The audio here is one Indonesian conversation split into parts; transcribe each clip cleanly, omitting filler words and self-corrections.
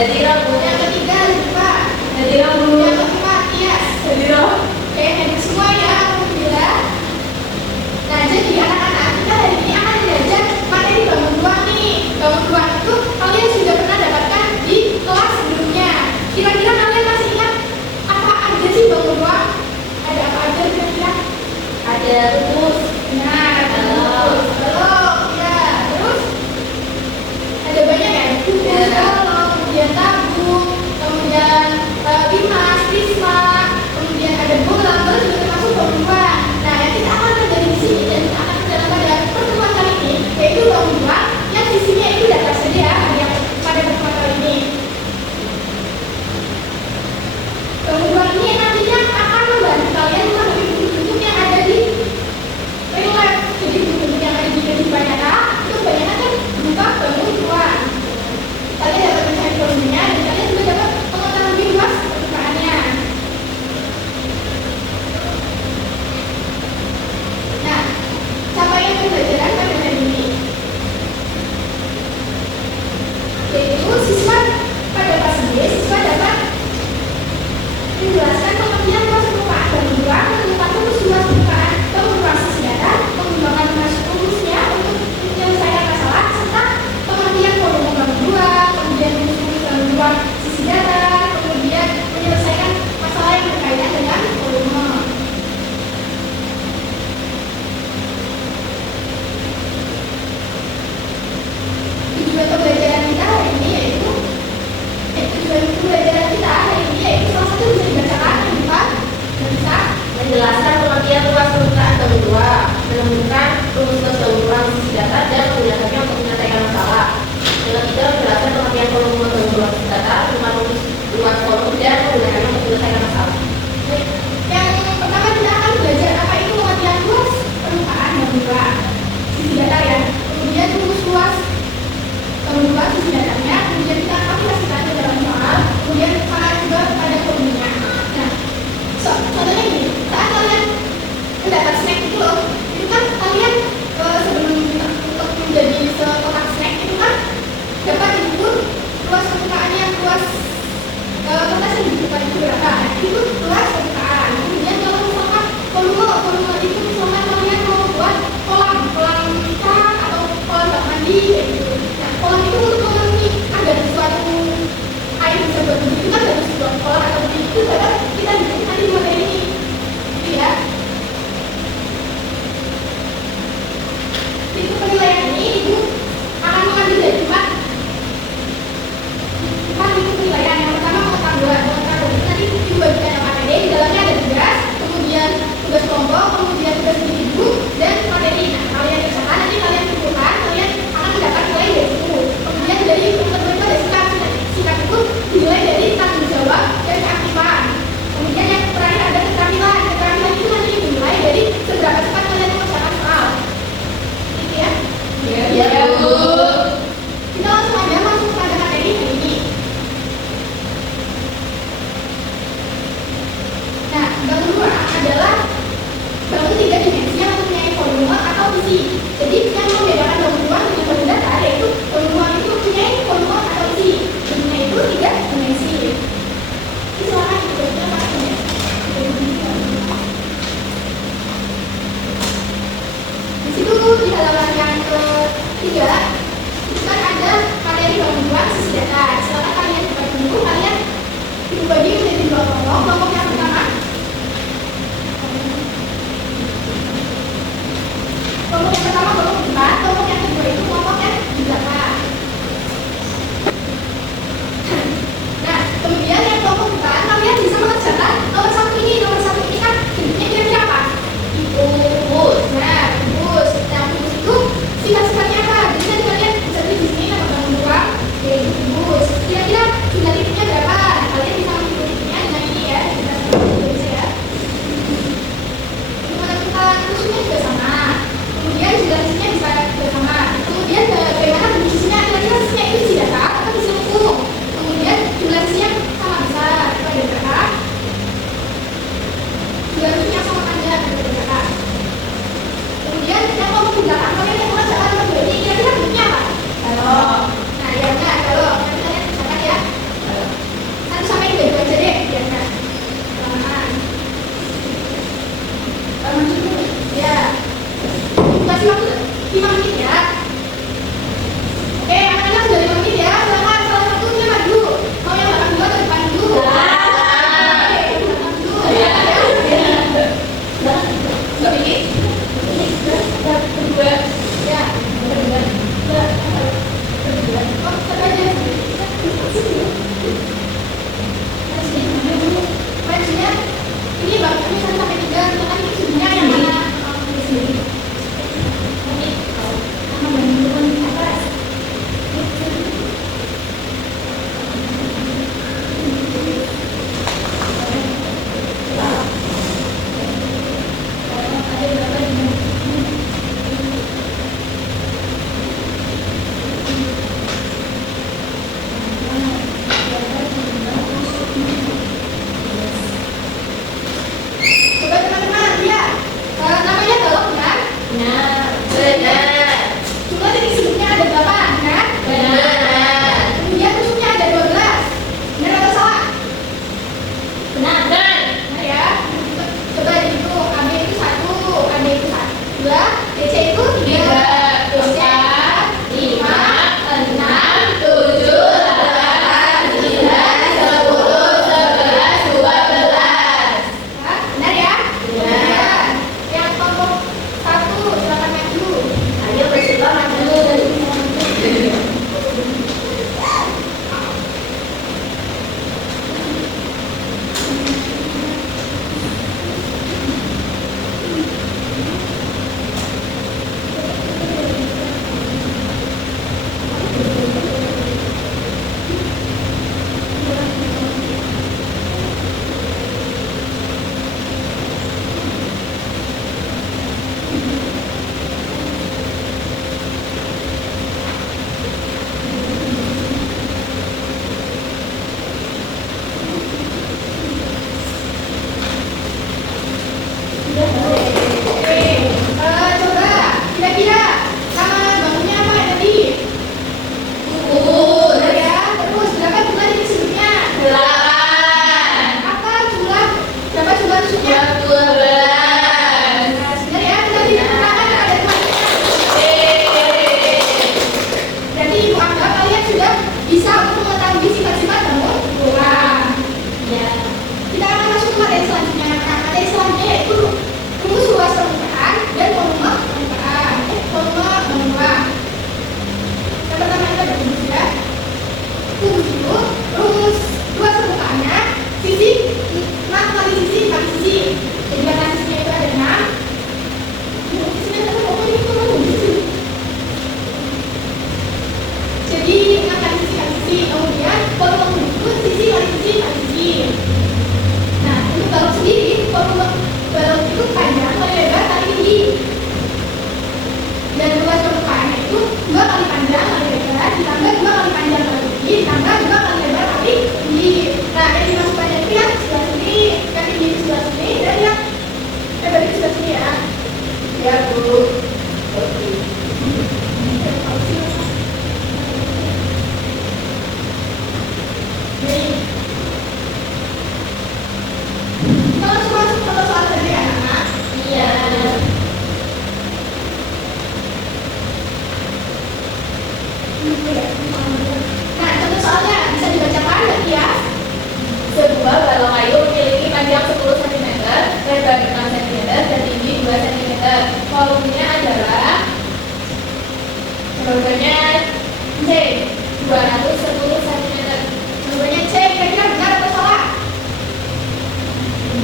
Jadi rabu. Yang ketiga lupa. Jadi rabu. Yang keempat hias. Jadi rabu. Oke, jadi semua ya, alhamdulillah. Nah, jadi anak-anak kita hari ini akan belajar materi bangun ruang nih. Bangun ruang itu kalian sudah pernah dapatkan di kelas sebelumnya. Kira-kira kalian masih ingat apa aja sih bangun ruang? Ada apa aja kira-kira? Ada rumus. Nah, ada rumus. Belum, ya. Terus ada banyak ya? Kemudian tabung, kemudian bimas, prisma, kemudian ada bola, juga termasuk bangun ruang. Nah, yang kita akan pelajari di sini dan kita akan dalam pada pertemuan kali ini yaitu bangun ruang yang isinya itu sudah tersedia yang pada pertemuan kali ini. Bangun ruang ini nantinya akan membantu kalian mengambil buku-buku yang ada di real life. Jadi buku-buku yang ada di kehidupan nyata itu kebanyakan kan berupa bangun ruang. Kalian dapat mencari formulnya dan kalian juga dapat pengetahuan lebih luas permukaannya. Nah, capaian pembelajaran pada hari ini yaitu siswa pada kelas B, siswa dapat menjelaskan pengertian luas permukaan bangun ruang, menentukan rumus luas permukaan bangun ruang sejarah, mengembangkan rumusnya untuk menyelesaikan masalah, serta pengertian volume bangun ruang, kemudian rumus bangun ruang sisi datar, kemudian menyelesaikan masalah yang berkaitan dengan volume. Tujuan pembelajaran kita hari ini yaitu volumenya adalah jawabannya C 210 cm. Jawabannya C, kira-kira benar atau salah?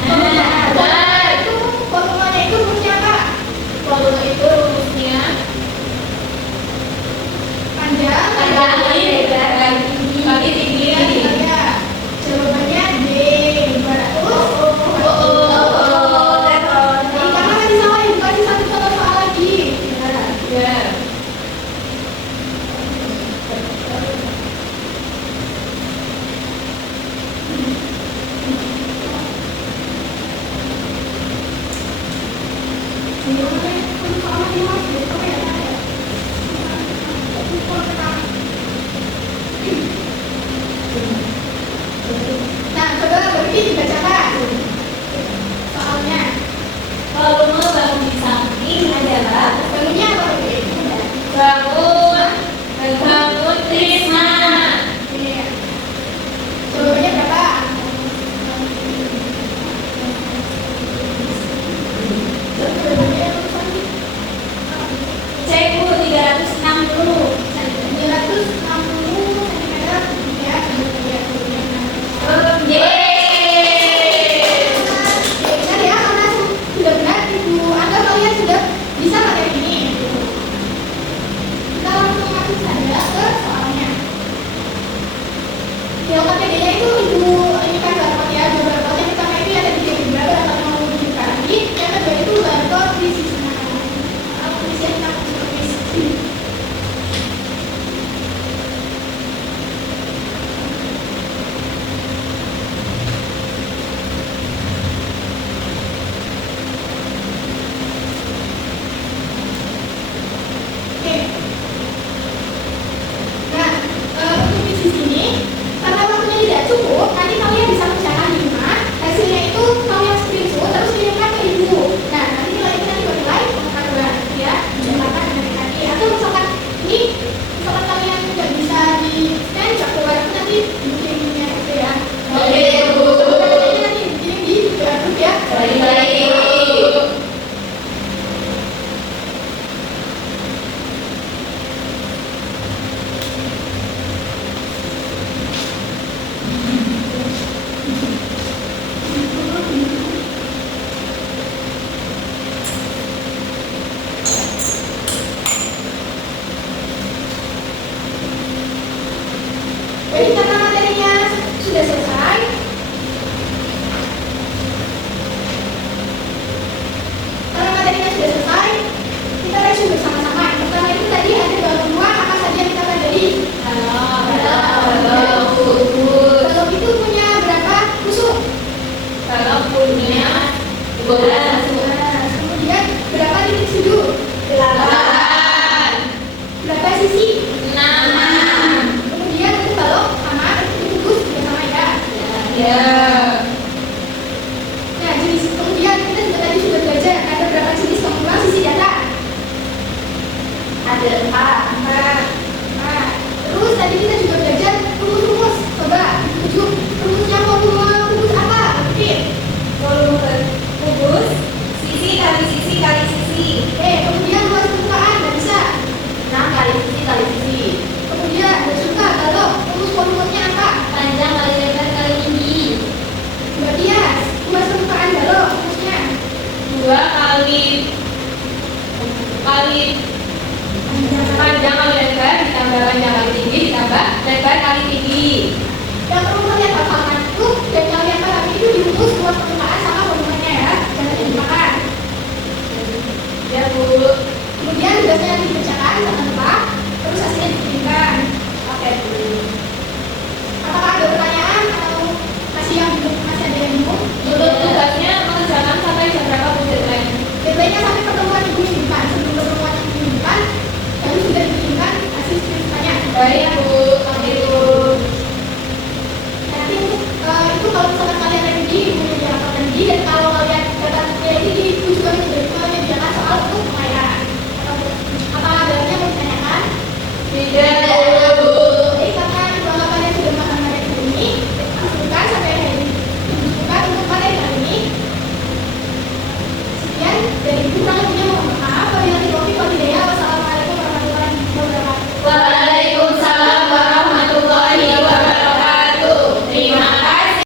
Benar. Itu volumenya itu rumusnya apa? Volume itu rumusnya Panjang kali lebar kali tinggi. Ya. Jawabannya D 200. Jadi karena kan disalahin, kasih satu contoh soal lagi. Ya. Nah, coba berarti dibacakan soalnya. Volume bangun di samping adalah Volumenya apa itu? bangun prisma. Ini. Jawabannya berapa? Jawabannya C-ku 360. 360 cm ya. Yeay. Benar ya, karena sudah benar ibu. Anda kalian sudah bisa pakai ini. Kita langsung masuk saja ke soalnya. Yang KTD-nya itu ibu ini kan dapat ya, beberapa yang pertama itu ada di sini berapa dapat mau menunjukkan lagi. Yang kedua itu barcode di sisi mana? Tulisnya kita tulis. Oke. Nah, untuk di sini karena waktunya tidak cukup, nanti kalian bisa kerjakan di rumah. Hasilnya itu kalian screenshot terus kirimkan ke ibu. Nah, nanti kalau itu nanti bernilai pengetahuan ya, jembatan dari kaki. Atau misalkan ini, misalkan kalian tidak bisa di scan jago barang nanti ibu kirimnya gitu ya. Oke, Bu. Nanti kirim di grup ya. Baik-baik. Jadi karena